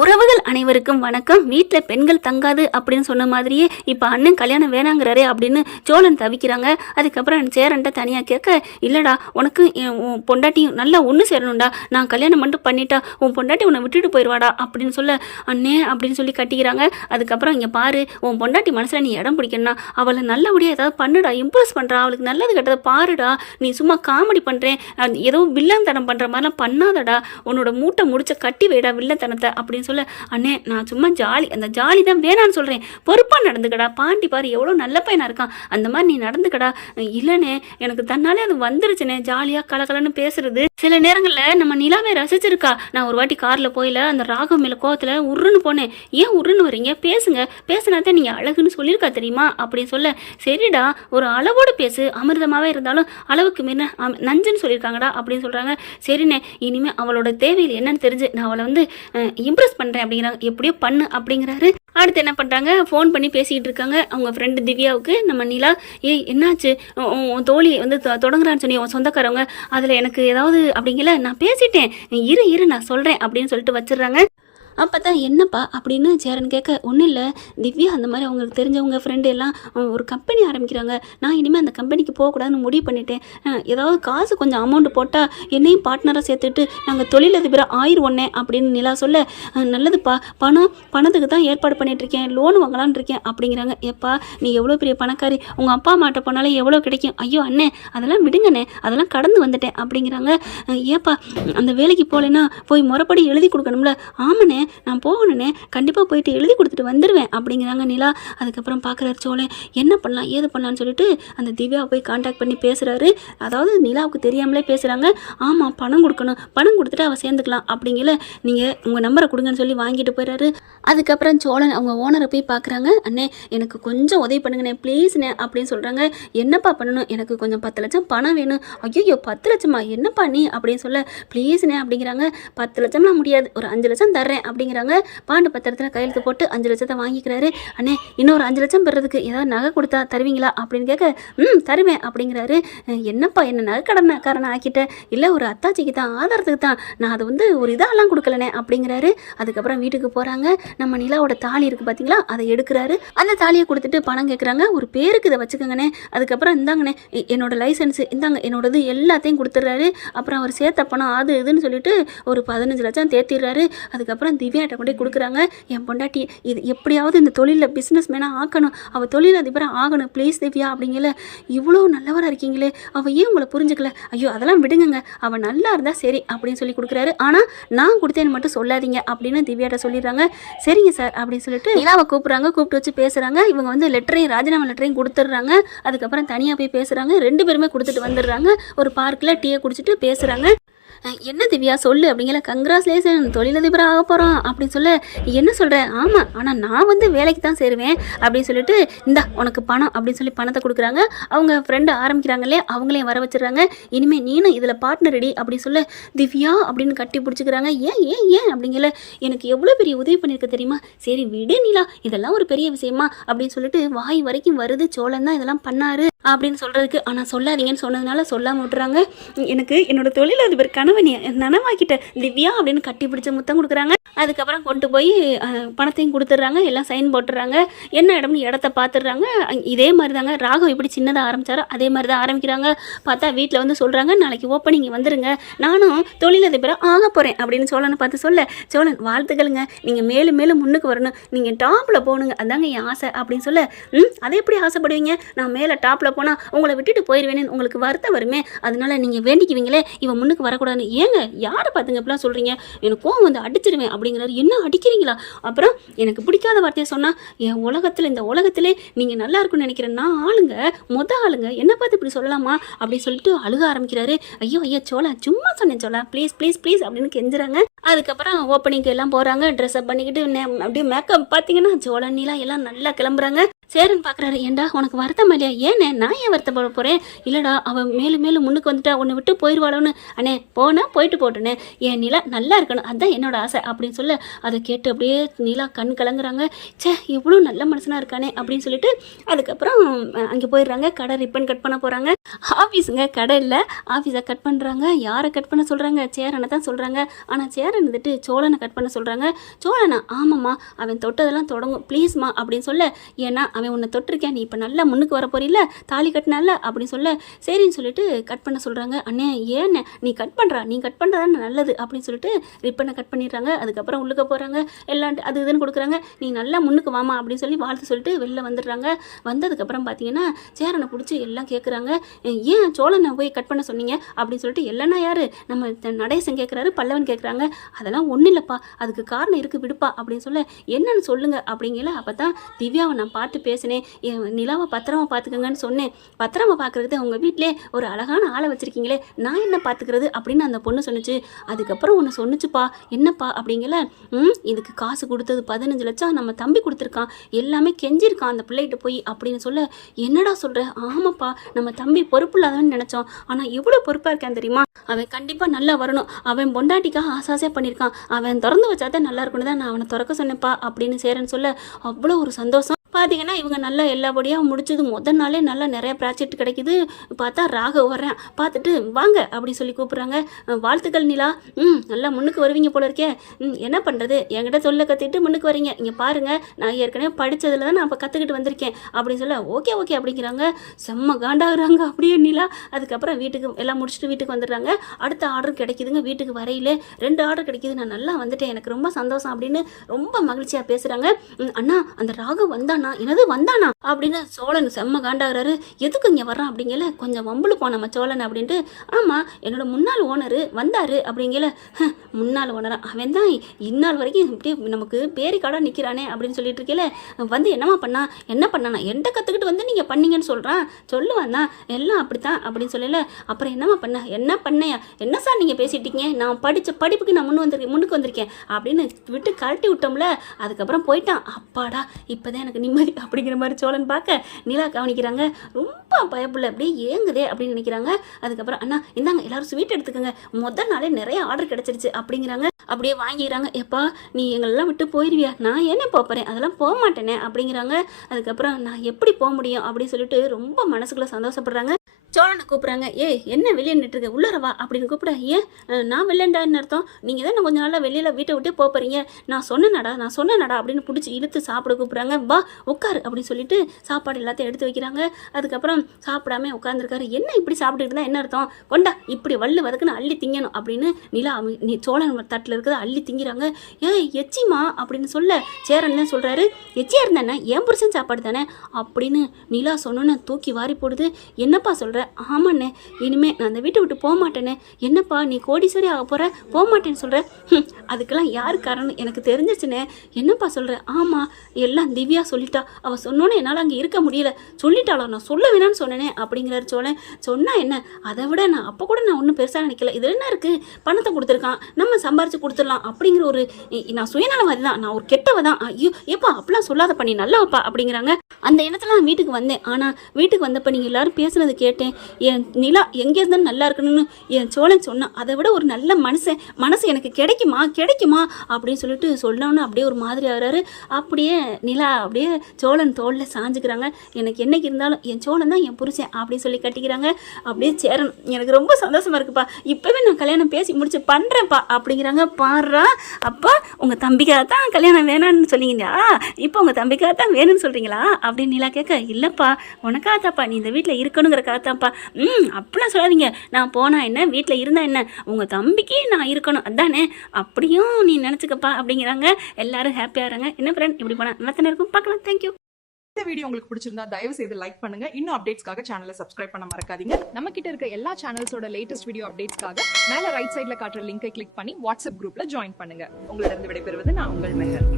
உறவுகள் அனைவருக்கும் வணக்கம். வீட்டில் பெண்கள் தங்காது அப்படின்னு சொன்ன மாதிரியே இப்போ அண்ணன் கல்யாணம் வேணாங்கிறாரே அப்படின்னு சோழன் தவிக்கிறாங்க. அதுக்கப்புறம் சேரன்ட்ட தனியாக கேட்க, இல்லைடா உனக்கு உன் பொண்டாட்டியும் நல்லா ஒன்று சேரணும்டா, நான் கல்யாணம் மட்டும் பண்ணிட்டா உன் பொண்டாட்டி உன்னை விட்டுட்டு போயிடுவாடா அப்படின்னு சொல்ல, அண்ணே அப்படின்னு சொல்லி கட்டிக்கிறாங்க. அதுக்கப்புறம் இங்கே பாரு, உன் பொண்டாட்டி மனசில் நீ இடம் பிடிக்கணும்னா அவளை நல்லபடியாக ஏதாவது பண்ணுடா, இம்ப்ரெஸ் பண்ணுறா, அவளுக்கு நல்லது கெட்டதை பாருடா, நீ சும்மா காமெடி பண்ணுறேன் ஏதோ வில்லன்தனம் பண்ணுற மாதிரிலாம் பண்ணாதடா, உன்னோட மூட்டை முடிச்ச கட்டி வைடா வில்லத்தனத்தை அப்படின்னு சொல்ல, அண்ணே நான் சும்மா ஜாலி, அந்த ஜாலி தான் வேணான்னு சொல்கிறேன், பொறுப்பாக நடந்துக்கடா, பாண்டி பாரு எவ்வளோ நல்ல பையனாக இருக்கான், அந்த மாதிரி நீ நடந்துக்கடா. இல்லைண்ணே எனக்கு தன்னாலே அது வந்துருச்சுண்ணே, ஜாலியாக கலகலன்னு பேசுறது. சில நேரங்களில் நம்ம நிலாவை ரசிச்சிருக்கா. நான் ஒரு வாட்டி காரில் போயில அந்த ராகம் மேலே கோவத்தில் உருன்னு போனேன், ஏன் உருன்னு வரீங்க, பேசுங்க, பேசினாதான் நீங்கள் அழகுன்னு சொல்லியிருக்கா தெரியுமா அப்படின்னு சொல்ல, சரிடா ஒரு அளவோடு பேசு, அமிர்தமாகவே இருந்தாலும் அளவுக்கு மீறின நஞ்சுன்னு சொல்லியிருக்காங்கடா அப்படின்னு சொல்கிறாங்க. சரிண்ணே இனிமேல் அவளோட தேவையில் என்னன்னு தெரிஞ்சு நான் அவளை வந்து இம்ப்ரெஸ் பண்ணுறேன் அப்படிங்கிறாங்க. எப்படியோ பண்ணு அப்படிங்கிறாரு. அடுத்து என்ன பண்ணுறாங்க, ஃபோன் பண்ணி பேசிக்கிட்டு இருக்காங்க அவங்க ஃப்ரெண்டு திவ்யாவுக்கு. நம்ம நிலா, ஏய் என்னாச்சு, உன் தோழி வந்து தொடங்குறான்னு சொன்னி உன் சொந்தக்காரவங்க, அதில் எனக்கு ஏதாவது அப்படிங்கல, நான் பேசிட்டேன், இரு நான் சொல்கிறேன் அப்படின்னு சொல்லிட்டு வச்சிடுறாங்க. அப்போ தான் என்னப்பா அப்படின்னு சேரன் கேட்க, ஒன்றும் இல்லை திவ்யா அந்த மாதிரி அவங்களுக்கு தெரிஞ்சவங்க ஃப்ரெண்டு எல்லாம் ஒரு கம்பெனி ஆரம்பிக்கிறாங்க, நான் இனிமேல் அந்த கம்பெனிக்கு போகக்கூடாதுன்னு முடிவு பண்ணிட்டேன், ஏதாவது காசு கொஞ்சம் அமௌண்ட் போட்டால் என்னையும் பார்ட்னராக சேர்த்துட்டு நாங்கள் தொழிலதிபராக ஆயிடுவோன்னே அப்படின்னு நிலா சொல்ல, நல்லதுப்பா, பணத்துக்கு தான் ஏற்பாடு பண்ணிகிட்ருக்கேன், லோன் வாங்கலான்னு இருக்கேன் அப்படிங்கிறாங்க. ஏப்பா நீ எவ்வளோ பெரிய பணக்காரி, உங்கள் அப்பா அம்மாட்ட போனாலே எவ்வளோ கிடைக்கும், ஐயோ அண்ணே அதெல்லாம் விடுங்கண்ணே, அதெல்லாம் கடந்து வந்துட்டேன் அப்படிங்கிறாங்க. ஏப்பா அந்த வேலைக்கு போகலைன்னா போய் முறைப்படி எழுதி கொடுக்கணும்ல, ஆமாண்ணே நான் போகணுன்னே, கண்டிப்பாக போயிட்டு எழுதி கொடுத்துட்டு வந்துடுவேன் அப்படிங்கிறாங்க நிலா. அதுக்கப்புறம் பார்க்குறாரு சோழன், என்ன பண்ணலாம் ஏது பண்ணலான்னு சொல்லிட்டு அந்த திவ்யாவை போய் கான்டாக்ட் பண்ணி பேசுகிறாரு. அதாவது நிலாவுக்கு தெரியாமலே பேசுகிறாங்க. ஆமாம் பணம் கொடுக்கணும், பணம் கொடுத்துட்டு அவள் சேர்ந்துக்கலாம் அப்படிங்கல, நீங்கள் உங்கள் நம்பரை கொடுங்கன்னு சொல்லி வாங்கிட்டு போயிடுறாரு. அதுக்கப்புறம் சோழன் அவங்க ஓனரை போய் பார்க்குறாங்க. அண்ணே எனக்கு கொஞ்சம் உதவி பண்ணுங்கண்ணே ப்ளீஸ்ண்ணே அப்படின்னு சொல்கிறாங்க. என்னப்பா பண்ணணும், எனக்கு கொஞ்சம் 10 லட்சம் பணம் வேணும். ஐயோ 10 லட்சமா என்னப்பா நீ அப்படின்னு சொல்ல, ப்ளீஸ்ண்ணே அப்படிங்கிறாங்க. 10 லட்சம்லாம் முடியாது, ஒரு 5 லட்சம் தர்றேன் அப்படிங்கிறாங்க. பாண்டு பத்திரத்தில் கையெழுத்து போட்டு 5 லட்சத்தை வாங்கிக்கிறாரு. அண்ணே இன்னொரு 5 லட்சம் பெறதுக்கு ஏதாவது நகை கொடுத்தா தருவீங்களா அப்படின்னு கேட்க, தருவேன் அப்படிங்கிறாரு. என்னப்பா என்ன நகை கடனக்காரனை ஆக்கிட்டேன், இல்லை ஒரு அத்தாச்சிக்கு தான் ஆதாரத்துக்கு தான், நான் அதை வந்து ஒரு இதெல்லாம் கொடுக்கலனே அப்படிங்கிறாரு. அதுக்கப்புறம் வீட்டுக்கு போகிறாங்க. நம்ம நிலாவோட தாலி இருக்குது பார்த்தீங்களா, அதை எடுக்கிறாரு. அந்த தாலியை கொடுத்துட்டு பணம் கேட்குறாங்க. ஒரு பேருக்கு இதை வச்சுக்கோங்கண்ணே, அதுக்கப்புறம் இந்தாங்கண்ணே என்னோட லைசன்ஸு இந்தாங்க, என்னோடது எல்லாத்தையும் கொடுத்துட்றாரு. அப்புறம் அவர் சேர்த்த பணம் அது இதுன்னு சொல்லிட்டு ஒரு 15 லட்சம் தேர்த்திடுறாரு. அதுக்கப்புறம் திவ்யாட்ட கொண்டே கொடுக்குறாங்க. என் பொண்டாட்டி இது எப்படியாவது இந்த தொழிலில் பிஸ்னஸ் மேனாக ஆக்கணும், அவள் தொழிலதிபராக ஆகணும் ப்ளீஸ் திவ்யா அப்படிங்கல. இவ்வளோ நல்லவராக இருக்கீங்களே, அவள் ஏன் உங்களை புரிஞ்சுக்கல, ஐயோ அதெல்லாம் விடுங்க, அவள் நல்லா இருந்தால் சரி அப்படின்னு சொல்லி கொடுக்குறாரு. ஆனால் நான் கொடுத்தேன்னு மட்டும் சொல்லாதீங்க அப்படின்னு திவ்யாட்ட சொல்லிடுறாங்க. சரிங்க சார் அப்படின்னு சொல்லிட்டு நிலாவை கூப்பிட்றாங்க. கூப்பிட்டு வச்சு பேசுகிறாங்க. இவங்க வந்து லெட்டரையும் ராஜினாமா லெட்டரையும் கொடுத்துட்றாங்க. அதுக்கப்புறம் தனியாக போய் பேசுகிறாங்க. 2 பேருமே கொடுத்துட்டு வந்துடுறாங்க. ஒரு பார்க்கில் டீயை குடிச்சிட்டு பேசுகிறாங்க. என்ன திவ்யா சொல்லு அப்படிங்கிற, கங்க்ராச்சுலேஷன் தொழிலதிபராக ஆக போகிறோம் அப்படின்னு சொல்ல, என்ன சொல்கிறேன், ஆமாம் ஆனால் நான் வந்து வேலைக்கு தான் சேருவேன் அப்படின்னு சொல்லிட்டு, இந்தா உனக்கு பணம் அப்படின்னு சொல்லி பணத்தை கொடுக்குறாங்க. அவங்க ஃப்ரெண்டு ஆரம்பிக்கிறாங்க இல்லையா, அவங்களையும் வர வச்சுடுறாங்க. இனிமேல் நீனும் இதில் பார்ட்னர் ரெடி அப்படின்னு சொல்ல, திவ்யா அப்படின்னு கட்டி பிடிச்சிக்கிறாங்க. ஏன் ஏன் ஏன் அப்படிங்கல, எனக்கு எவ்வளோ பெரிய உதவி பண்ணியிருக்க தெரியுமா, சரி விடு நிலா இதெல்லாம் ஒரு பெரிய விஷயமா அப்படின்னு சொல்லிட்டு வாய் வரைக்கும் வருது. சோழன் தான் இதெல்லாம் பண்ணாரு அப்படின்னு சொல்கிறதுக்கு, ஆனால் சொல்லாதீங்கன்னு சொன்னதுனால சொல்லாமல் விட்டுறாங்க. எனக்கு என்னோட தொழிலதிபர் கனவு நீ நனவாக்கிட்ட திவ்யா அப்படின்னு கட்டி பிடிச்ச முத்தம் கொடுக்குறாங்க. அதுக்கப்புறம் கொண்டு போய் பணத்தையும் கொடுத்துட்றாங்க. எல்லாம் சைன் போட்டுடுறாங்க. என்ன இடம்னு இடத்த பார்த்துடுறாங்க. இதே மாதிரி தாங்க ராகவ் எப்படி சின்னதாக ஆரம்பித்தாரோ அதே மாதிரி தான் ஆரம்பிக்கிறாங்க. பார்த்தா வீட்டில் வந்து சொல்கிறாங்க, நாளைக்கு ஓப்பனிங் வந்துடுங்க, நானும் தொழிலதிபராக ஆக போகிறேன் அப்படின்னு சோழனை பார்த்து சொல்ல, சோழன் வாழ்த்துக்களுங்க, நீங்கள் மேலும் மேலும் முன்னுக்கு வரணும், நீங்கள் டாப்பில் போகணுங்க, அதாங்க என் ஆசை அப்படின்னு சொல்ல, அதை எப்படி ஆசைப்படுவீங்க, நான் மேலே டாப்பில் போனால் உங்களை விட்டுட்டு போயிடுவேன்னு உங்களுக்கு வருத்தம் வருமே, அதனால நீங்கள் வேண்டிக்குவீங்களே இவன் முன்னுக்கு வரக்கூடாதுன்னு. ஏங்க யாரை பார்த்துங்க இப்படிலாம் சொல்கிறீங்க, எனக்கு கோவம் வந்து அடிச்சிருவேன் அப்படிங்கிறாரு. என்ன அடிக்கிறீங்களா, அப்புறம் எனக்கு பிடிக்காத வார்த்தையை சொன்னால், என் உலகத்தில் இந்த உலகத்திலே நீங்கள் நல்லா இருக்குன்னு நினைக்கிறேன், நான் ஆளுங்க ஆளுங்க என்னை பார்த்து இப்படி சொல்லலாமா அப்படின்னு சொல்லிட்டு அழுக ஆரம்பிக்கிறாரு. ஐயோ சோழா சும்மா சொன்னேன் சோழா ப்ளீஸ் ப்ளீஸ் ப்ளீஸ் அப்படின்னு கெஞ்சுறாங்க. அதுக்கப்புறம் ஓப்பனிங்க்கு எல்லாம் போகிறாங்க. ட்ரெஸ்அப் பண்ணிக்கிட்டு அப்படியே மேக்கப் பார்த்தீங்கன்னா சோழன் நீலா எல்லாம் நல்லா கிளம்புறாங்க. சேரன் பார்க்குறாரு, ஏன்டா உனக்கு வருத்தம் இல்லையா? ஏண்ணே நான் ஏன் வருத்தப்பட போகிறேன்? இல்லைடா அவன் மேலும் மேலும் முன்னுக்கு வந்துட்டா உன்னை விட்டு போயிடுவாளோன்னு. அண்ணே போனால் போயிட்டு போட்டுனே, என் நிலா நல்லா இருக்கணும், அதுதான் என்னோட ஆசை அப்படின்னு சொல்ல அதை கேட்டு அப்படியே நிலா கண் கலங்குறாங்க. சே இவ்வளோ நல்ல மனுஷனாக இருக்கானே அப்படின்னு சொல்லிட்டு அதுக்கப்புறம் அங்கே போயிடுறாங்க. கடை ரிப்பன் கட் பண்ண போகிறாங்க. ஆஃபீஸுங்க, கடை இல்லை, ஆஃபீஸை கட் பண்ணுறாங்க. யாரை கட் பண்ண சொல்கிறாங்க? சேரனை தான் சொல்கிறாங்க. ஆனால் சேரன் வந்துட்டு சோழனை கட் பண்ண சொல்கிறாங்க. சோழனா? ஆமாம்மா, அவன் தொட்டதெல்லாம் தொடங்கும் ப்ளீஸ்மா அப்படின்னு சொல்ல, ஏன்னா அவன் உன்னை தொட்டிருக்கேன், நீ இப்போ நல்லா முன்னுக்கு வர போறீல்ல, தாலி கட்டினால அப்படின்னு சொல்ல சரின்னு சொல்லிட்டு கட் பண்ண சொல்கிறாங்க. அண்ணே ஏண்ணே நீ கட் பண்ணுறா, நீ கட் பண்ணுறதானே நல்லது அப்படின்னு சொல்லிட்டு ரிப்பனை கட் பண்ணிடுறாங்க. அதுக்கப்புறம் உள்ளுக்க போகிறாங்க, எல்லாம் அது இதுன்னு கொடுக்குறாங்க. நீ நல்லா முன்னுக்கு வாமா அப்படின்னு சொல்லி வாழ்த்து சொல்லிட்டு வெளில வந்துடுறாங்க. வந்ததுக்கப்புறம் பார்த்தீங்கன்னா சேரனை பிடிச்சி எல்லாம் கேட்குறாங்க, ஏன் சோழனை போய் கட் பண்ண சொன்னீங்க அப்படின்னு சொல்லிட்டு. இல்லைன்னா யார்? நம்ம நடேசன் கேட்குறாரு, பல்லவன் கேட்குறாங்க. அதெல்லாம் ஒன்றும் இல்லைப்பா, அதுக்கு காரணம் இருக்குது விடுப்பா அப்படின்னு சொல்ல, என்னன்னு சொல்லுங்க அப்படிங்கல. அப்போ தான் திவ்யாவை நான் பார்த்து பேசினேன், என் நிலாவை பத்திரமா பார்த்துக்கங்கன்னு சொன்னேன். பத்திரமா பார்க்குறது உங்கள் வீட்டிலே ஒரு அழகான ஆளை வச்சுருக்கீங்களே, நான் என்ன பார்த்துக்கிறது அப்படின்னு அந்த பொண்ணு சொன்னிச்சு. அதுக்கப்புறம் ஒன்று சொன்னிச்சுப்பா, என்னப்பா அப்படிங்கல. இதுக்கு காசு கொடுத்தது 15 லட்சம் நம்ம தம்பி கொடுத்துருக்கான், எல்லாமே கெஞ்சிருக்கான் அந்த பிள்ளைகிட்ட போய் அப்படின்னு சொல்ல, என்னடா சொல்கிற? ஆமாப்பா, நம்ம தம்பி பொறுப்பு இல்லாதவன்னு நினச்சோம், ஆனால் எவ்வளோ பொறுப்பாக இருக்கான் தெரியுமா? அவன் கண்டிப்பாக நல்லா வரணும், அவன் பொண்டாட்டிக்காக ஆசாசியாக பண்ணியிருக்கான், அவன் திறந்து வச்சாதான் நல்லா இருக்கணும் தான் நான் அவனை திறக்க சொன்னேன்ப்பா அப்படின்னு சேரன்னு சொல்ல அவ்வளோ ஒரு சந்தோஷம். பார்த்தீங்கன்னா இவங்க நல்லா எல்லாபடியாக முடிச்சது முதல் நாளே நல்லா நிறைய ப்ராஜெக்ட் கிடைக்குது. பார்த்தா ராகவ் வரேன், பார்த்துட்டு வாங்க அப்படி சொல்லி கூப்பிட்றாங்க. வாழ்த்துக்கள் நிலா, நல்லா முன்னுக்கு வருவீங்க போல இருக்கே. என்ன பண்ணுறது, என்கிட்ட சொல்ல கற்றுக்கிட்டு முன்னுக்கு வரீங்க, இங்கே பாருங்கள் நான் ஏற்கனவே படித்ததில் தான் நான் அப்போ கற்றுக்கிட்டு வந்திருக்கேன் அப்படின்னு சொல்ல ஓகே ஓகே அப்படிங்கிறாங்க. செம்ம காண்டாகிறாங்க அப்படியே நிலா. அதுக்கப்புறம் வீட்டுக்கு எல்லாம் முடிச்சுட்டு வீட்டுக்கு வந்துடுறாங்க. அடுத்த ஆர்டர் கிடைக்குதுங்க. வீட்டுக்கு வரையில 2 ஆர்டர் கிடைக்குது, நான் நல்லா வந்துட்டேன், எனக்கு ரொம்ப சந்தோஷம் அப்படின்னு ரொம்ப மகிழ்ச்சியாக பேசுகிறாங்க. அண்ணா அந்த ராகவ் வந்தானா? என்னது வந்தானா அப்படின்னு சோழன் செம்ம காண்டாகிறாரு. எதுக்கு இங்கே வர்றான் அப்படிங்கல. கொஞ்சம் வம்புல போன நம்ம சோழன் அப்படின்ட்டு. ஆமாம் என்னோட முன்னாள் ஓனரு வந்தாரு அப்படிங்கல. முன்னாள் ஓனரா? அவன் தான் இந்நாள் வரைக்கும் இப்படியே நமக்கு பேரிக்காடாக நிற்கிறானே அப்படின்னு சொல்லிட்டு இருக்கல. வந்து என்னம்மா பண்ணா, என்ன பண்ணானா, என்கிட்ட கற்றுக்கிட்டு வந்து நீங்கள் பண்ணீங்கன்னு சொல்கிறான், சொல்லுவான் தான் எல்லாம் அப்படித்தான் அப்படின்னு சொல்லல. அப்புறம் என்னம்மா பண்ண, என்ன பண்ணையா, என்ன சார் நீங்கள் பேசிட்டீங்க, நான் படித்த படிப்புக்கு நான் முன்னுக்கு வந்திருக்கேன் அப்படின்னு விட்டு கழட்டி விட்டோம்ல. அதுக்கப்புறம் போயிட்டான். அப்பாடா இப்போதான் எனக்கு நிம்மதி அப்படிங்கிற மாதிரி சோழன் பார்க்க நிலா கவனிக்கிறாங்க. ரொம்ப பயப்புள்ள அப்படியே ஏங்குதே அப்படின்னு நினைக்கிறாங்க. அதுக்கப்புறம் அண்ணா இந்தாங்க எல்லாரும் ஸ்வீட் எடுத்துக்கோங்க, முதல் நாளே நிறைய ஆர்டர் கிடச்சிருச்சு அப்படிங்கிறாங்க. அப்படியே வாங்கிக்கிறாங்க. எப்பா நீ எங்களெல்லாம் விட்டு போயிடுவியா? நான் என்ன போகிறேன், அதெல்லாம் போக மாட்டேனே அப்படிங்கிறாங்க. அதுக்கப்புறம் நான் எப்படி போக முடியும் அப்படின்னு சொல்லிட்டு ரொம்ப மனசுக்குள்ள சந்தோஷப்படுறாங்க. சோழனை கூப்பிட்றாங்க. என்ன வெளியே நின்றுருக்கு, உள்ளரவா அப்படின்னு கூப்பிட. ஏன் நான் வெளியேண்டான்னு அர்த்தம், நீங்கள் தான் நான் கொஞ்சம் நாளாக வெளியில் வீட்டை விட்டே போகிறீங்க, நான் சொன்னேனடா அப்படின்னு பிடிச்சி இழுத்து சாப்பிட கூப்பிட்றாங்க. வா உட்காரு அப்படின்னு சொல்லிட்டு சாப்பாடு எல்லாத்தையும் எடுத்து வைக்கிறாங்க. அதுக்கப்புறம் சாப்பிடாம உட்காந்துருக்காரு. என்ன இப்படி சாப்பிட்டுட்டு இருந்தால் என்ன அர்த்தம், கொண்டா இப்படி வள்ளு வதக்குன்னு அள்ளி திங்கணும் அப்படின்னு நிலா சோழன் தட்டில் இருக்கிறத அள்ளி திங்கிறாங்க. எச்சிமா அப்படின்னு சொல்ல சேரன் தான் சொல்கிறாரு, எச்சியா இருந்தேண்ணே என் புருஷன் சாப்பாடு தானே அப்படின்னு நிலா சொன்னோன்னு தூக்கி வாரி போடுது. என்னப்பா சொல்கிற? ஆமாண்ணே இனிமே நான் அந்த வீட்டை விட்டு போக மாட்டேனே. என்னப்பா நீ கோடீஸ்வரி ஆக போகிற, போக மாட்டேன்னு சொல்கிற? அதுக்கெல்லாம் யார் காரணம் எனக்கு தெரிஞ்சிச்சுனே. என்னப்பா சொல்கிற? ஆமாம் எல்லாம் திவ்யா சொல்லிட்டா, அவள் சொன்னோன்னே என்னால் அங்கே இருக்க முடியல, சொல்லிட்டாளோ, நான் சொல்ல வேணான்னு சொன்னேனே அப்படிங்கிறாரு சோழன். சொன்னால் என்ன, அதை விட நான் அப்போ கூட நான் ஒன்றும் பெருசாக நினைக்கல, இதில் என்ன இருக்குது, பணத்தை கொடுத்துருக்கான் நம்ம சம்பாரித்து கொடுத்துடலாம் அப்படிங்கிற ஒரு, நான் சுயநலவாதி தான், நான் ஒரு கெட்டவ தான், ஐயோ ஏப்பா அப்படிலாம் சொல்லாத பண்ணி நல்லவப்பா அப்படிங்கிறாங்க. அந்த இடத்துல நான் வீட்டுக்கு வந்தேன், ஆனால் வீட்டுக்கு வந்தப்போ நீங்கள் எல்லாரும் பேசுனது கேட்டேன். என் நிலா எங்கே இருந்தாலும் நல்லா இருக்கணும்னு என் சோழன் சொன்னான், அதை விட ஒரு நல்ல மனசு எனக்கு கிடைக்குமா அப்படின்னு சொல்லிட்டு சொன்னோன்னு அப்படியே ஒரு மாதிரி ஆகிறாரு. அப்படியே நிலா அப்படியே சோழன் தோளில் சாஞ்சுக்கிறாங்க. எனக்கு என்னைக்கு இருந்தாலும் என் சோழன் தான் என் புருஷன் அப்படின்னு சொல்லி கட்டிக்கிறாங்க. அப்படியே சேரன் எனக்கு ரொம்ப சந்தோஷமா இருக்குப்பா, இப்போவே நான் கல்யாணம் பேசி முடிச்சு பண்ணுறேன்ப்பா அப்படிங்கிறாங்க. பாடுறா அப்பா உங்கள் தம்பிக்காக தான் கல்யாணம் வேணான்னு சொன்னீங்களா, இப்போ உங்கள் தம்பிக்காக தான் வேணும்னு சொல்கிறீங்களா அப்படின்னு நிலா கேட்க. இல்லைப்பா உனக்காகத்தாப்பா, நீ இந்த வீட்டில் இருக்கணுங்கிறக்காகத்தாப்பா. அப்படிலாம் சொல்லாதீங்க, நான் போனா என்ன வீட்டில் இருந்தா என்ன, உங்கள் தம்பிக்கு நான் இருக்கணும் அதானே, அப்படியும் நீ நினச்சிக்கப்பா அப்படிங்கிறாங்க. எல்லாரும் ஹாப்பியாகிறாங்க. என்ன ஃப்ரெண்ட் இப்படி போனால் நல்லா தானே இருக்கும், பார்க்கலாம். தேங்க்யூ. இந்த வீடியோ உங்களுக்கு பிடிச்சிருந்தா தயவு செய்து லைக் பண்ணுங்க. இன்னும் அப்டேட்ஸ்க்காக சேனலை சப்ஸ்கிரைப் பண்ண மறக்காதீங்க. நம்ம கிட்ட இருக்க எல்லா சேனல்ஸோட லேட்டஸ்ட் வீடியோ அப்டேட்ஸ்க்காக மேல ரைட் சைடுல காட்டுற லிங்கை கிளிக் பண்ணி வாட்ஸ்அப் குரூப்ல ஜாயின் பண்ணுங்க. உங்களிடம் விடைபெறுவது நான் உங்கள் மெஹர்.